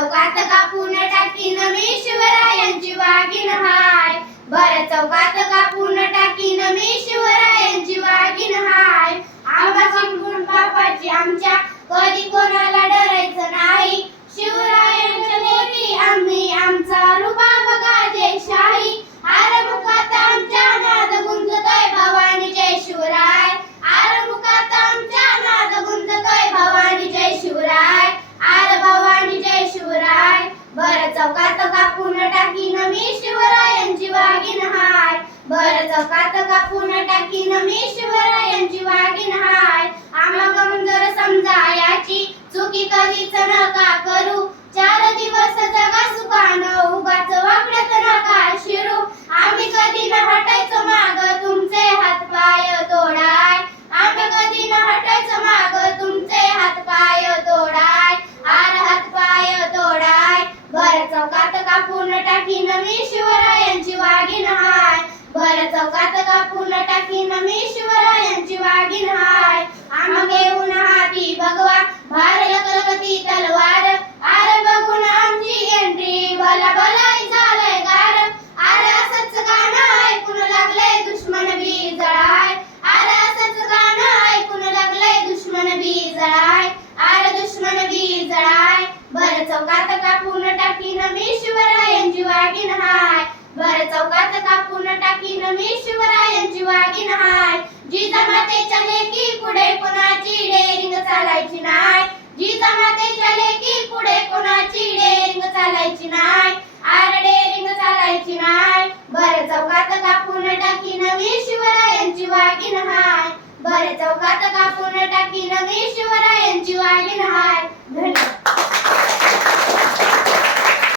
चौकात कापून टाकीन मी शिवरायांची वाघीण हाय. भर चौकात कापून टाकीन मी शिवरायांची वाघीण हाय. आंबा चिंपून बापाची आमच्या कधी कोणाला डरायचं नाही. शिवरायांच्या लेकी आम्ही आमचा रुबाब गाजेशाही. आरमुखात आमच्या नाद गुंजतोय भवानी जय शिवराय. आरमुखात आमच्या नाद गुंजतोय भवानी जय शिवराय. आर भवानी जय शिवराय. भर चौकात कापून टाकीन मी शिवरायांची वाघीण हाय. भर चौकात कापून टाकीन मी शिवरायांची वाघीण हाय. आम्हा कमजोर समजायाची चुकी कधीच नका करू. 4 दिवस जगा सुखानं उगाच वाकड्यात नका शिरू. आम्ही कधी न हटायचो माग तुमचे हात पाय तोडाय. आम्ही कधी न हटायचो माग तुमचे हात पाय तोडाय. आर हात पाय तोडाय. भर चौकात कापून टाकीन मी शिवरायांची वाघीण हाय. भर चौकात कापून टाकीन मी शिवरायांची वाघीण हाय. आम्हा घेऊन हाती भगवा भार लखलखती तलवार. आर बघून आमची एंट्री भला भलाई झालंय गार. आर असंच गाणं ऐकून लागलंय दुश्मन बी जळाय. आर असंच गाणं ऐकून लागलंय दुश्मन बी जळाय. आर दुश्मन बी जळाय. भर चौकात कापून टाकीन मी शिवरायांची वाघीण हाय. भर चौकात कापून टाकीन मी शिवरायांची वाघीण हाय. जिजामातेच्या लेकी पुढे कोणाची डेरिंग चालायची नाय. जिजामातेच्या लेकी पुढे कोणाची डेरिंग चालायची नाय.